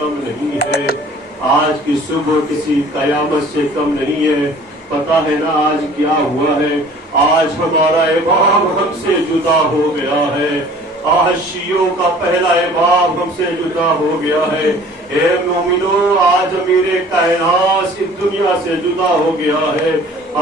کم نہیں ہے، آج کی صبح کسی قیامت سے کم نہیں ہے۔ پتا ہے نا آج کیا ہوا ہے؟ آج ہمارا امام ہم سے جدا ہو گیا ہے، آج شیعوں کا پہلا امام ہم سے جدا ہو گیا ہے۔ اے مومنو، آج امیر کائنات اس دنیا سے جدا ہو گیا ہے۔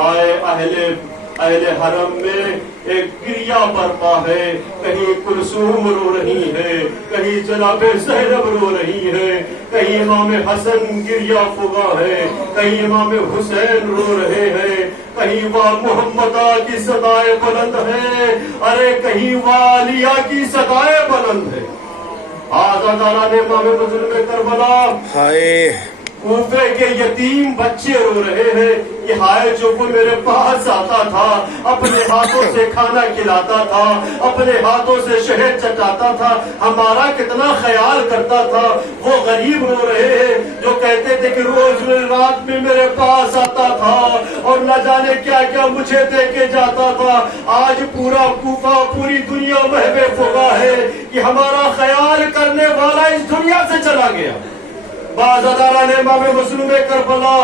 آئے اہل حرم میں ایک گریہ برپا ہے، کہیں کلثوم رو رہی ہے، کہیں جناب زینب رو رہی ہے، کہیں امام حسن گریہ فغا ہے، کہیں امام حسین رو رہے ہیں، کہیں وہ محمدہ کی صدائے بلند ہے، ارے کہیں والیہ کی صدائے بلند ہے۔ آزاداران امام مظلوم کربلا، ہائے کوفے کے یتیم بچے رو رہے ہیں، یہ ہائے جو وہ میرے پاس آتا تھا، اپنے ہاتھوں سے کھانا کھلاتا تھا، اپنے ہاتھوں سے شہد چٹاتا تھا، ہمارا کتنا خیال کرتا تھا، وہ غریب رو رہے ہیں جو کہتے تھے کہ روز رات میں میرے پاس آتا تھا اور نہ جانے کیا کیا مجھے دے کے جاتا تھا۔ آج پورا کوفہ، پوری دنیا محو فغا ہے کہ ہمارا خیال کرنے والا اس دنیا سے چلا گیا۔ بازاداران امام مظلوم کربلا،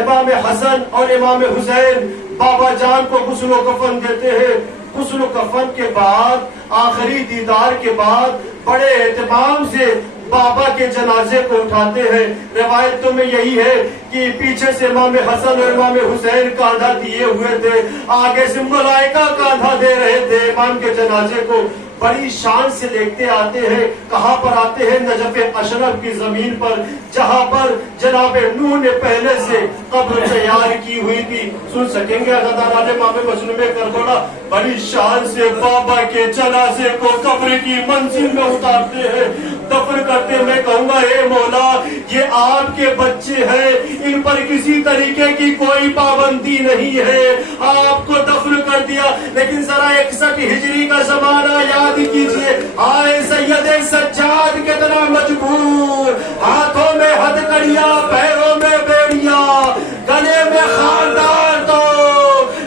امام حسن اور امام حسین بابا جان کو غسل و کفن دیتے ہیں۔ غسل و کفن کے بعد، آخری دیدار کے بعد بڑے اہتمام سے بابا کے جنازے کو اٹھاتے ہیں۔ روایتوں میں یہی ہے کہ پیچھے سے امام حسن اور امام حسین کاندھا دیے ہوئے تھے، آگے سے ملائکہ کاندھا دے رہے تھے امام کے جنازے کو۔ بڑی شان سے دیکھتے آتے ہیں، کہاں پر آتے ہیں؟ نجف اشرف کی زمین پر، جہاں پر جناب نوح نے پہلے سے قبر تیار کی ہوئی تھی۔ سن سکیں گے غداران امام مظلوم کربلا؟ بڑی شان سے بابا کے جنازے کو قبر کی منزل میں اتارتے ہیں، دفن کرتے۔ میں کہوں گا اے مولا، یہ آپ کے بچے ہیں، ان پر کسی طریقے کی کوئی پابندی نہیں ہے، آپ کو دفن کر دیا، لیکن ذرا 61 ہجری کا زمانہ یاد کیجئے۔ آئے سید سجاد کتنا مجبور، ہاتھوں میں ہتھکڑیاں، پیروں میں بیڑیاں، گلے میں خاندان تو،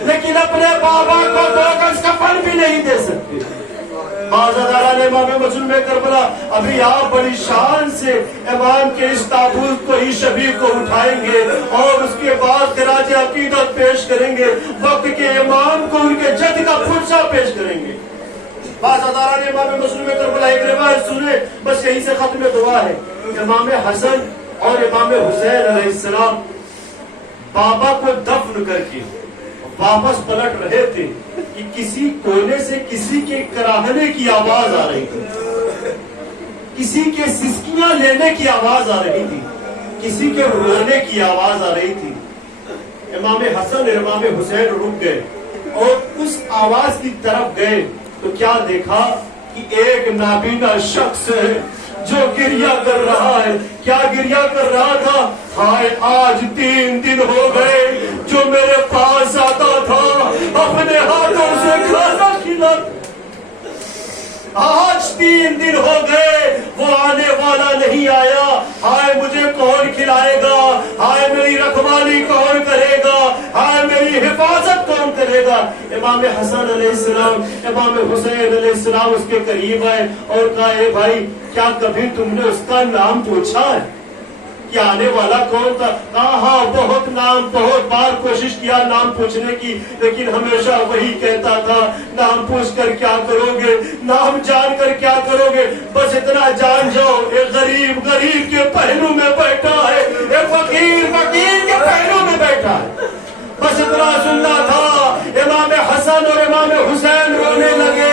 لیکن اپنے بابا کو 2 گز کفن بھی نہیں دے سکتے۔ بازاداران امام مظلوم کربلا، ابھی آپ بڑی شان سے امام کے اس تابوت کو ہی شبیہ کو اٹھائیں گے اور اس کے بعد خراج عقیدت پیش کریں گے، وقت کے امام کو ان کے جد کا پرچہ پیش کریں گے۔ بازاداران امام مظلوم کربلا، ایک روایت سنیں، بس یہی سے ختم دعا ہے۔ امام حسن اور امام حسین علیہ السلام بابا کو دفن کر کے واپس پلٹ رہے تھے کہ کسی کونے سے کسی کے کراہنے کی آواز آ رہی تھی، کسی کے سسکیاں لینے کی آواز آ رہی تھی، کسی کے رونے کی آواز آ رہی تھی۔ امام حسن اور امام حسین رک گئے اور اس آواز کی طرف گئے تو کیا دیکھا کہ ایک نابینا شخص ہے جو گریہ کر رہا ہے۔ کیا گریہ کر رہا تھا؟ ہائے آج 3 دن ہو گئے جو میرے پاس آتا تھا، اپنے ہاتھوں سے کھانا کھلاتا، آج 3 دن ہو گئے وہ آنے والا نہیں آیا۔ ہائے مجھے کون کھلائے گا؟ ہائے میری رکھوالی کون کرے گا؟ ہائے میری حفاظت کون کرے گا؟ امام حسن علیہ السلام، امام حسین علیہ السلام اس کے قریب آئے اور کہا اے بھائی، کیا کبھی تم نے اس کا نام پوچھا ہے کہ آنے والا کون تھا؟ کہا ہاں، بہت بار کوشش کیا نام پوچھنے کی، لیکن ہمیشہ وہی کہتا تھا نام پوچھ کر کیا کرو گے، نام جان کر کیا کرو گے، بس اتنا جان جاؤ ایک غریب کے پہلو میں بیٹھا ہے، ایک فقیر کے پہلو میں بیٹھا ہے، بس اتنا سننا تھا۔ امام حسن اور امام حسین رونے لگے،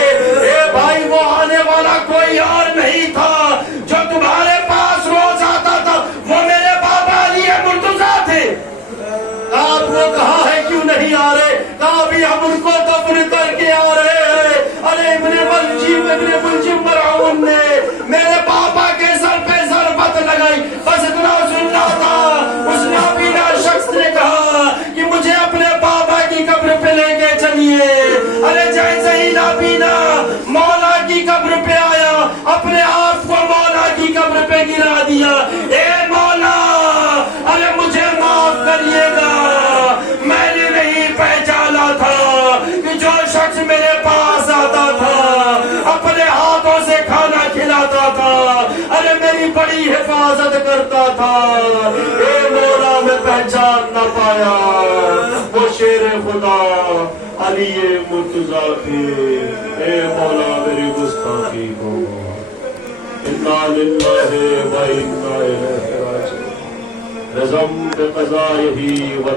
اے بھائی وہ آنے والا کوئی اور نہیں تھا، جو تمہارے پاس روز آتا تھا وہ میرے بابا علی مرتضیٰ تھے۔ آپ وہ کہاں ہے، کیوں نہیں آ رہے؟ کہا بھی ہم ان کو دفن کر کے آ رہے ہیں۔ ارے ابن ملجم مرعون نے میرے پاپا کے سر پہ ضربت لگائی، بس اتنا سننا تھا۔ اس نابینا شخص نے کہا کہ مجھے اپنے بابا کی قبر پہ لے کے چلیے۔ ارے جیسے ہی نابینا مولا کی قبر پہ آیا، اپنے آپ کو مولا کی قبر پہ گرا دیا۔ اے مولا، ارے مجھے معاف کریے گا، میں نے نہیں پہچانا تھا کہ جو شخص میرے پاس آتا تھا، اپنے ہاتھوں سے کھانا کھلاتا تھا، ارے میری بڑی حفاظت حفاظت کرتا تھا، اے مولا میں پہچان نہ پایا وہ شیر خدا علی مرتضیٰ کے، اے مولا میری گستاخی کو، انا للہ و انا الیہ راجعون، رضم بقضائہ و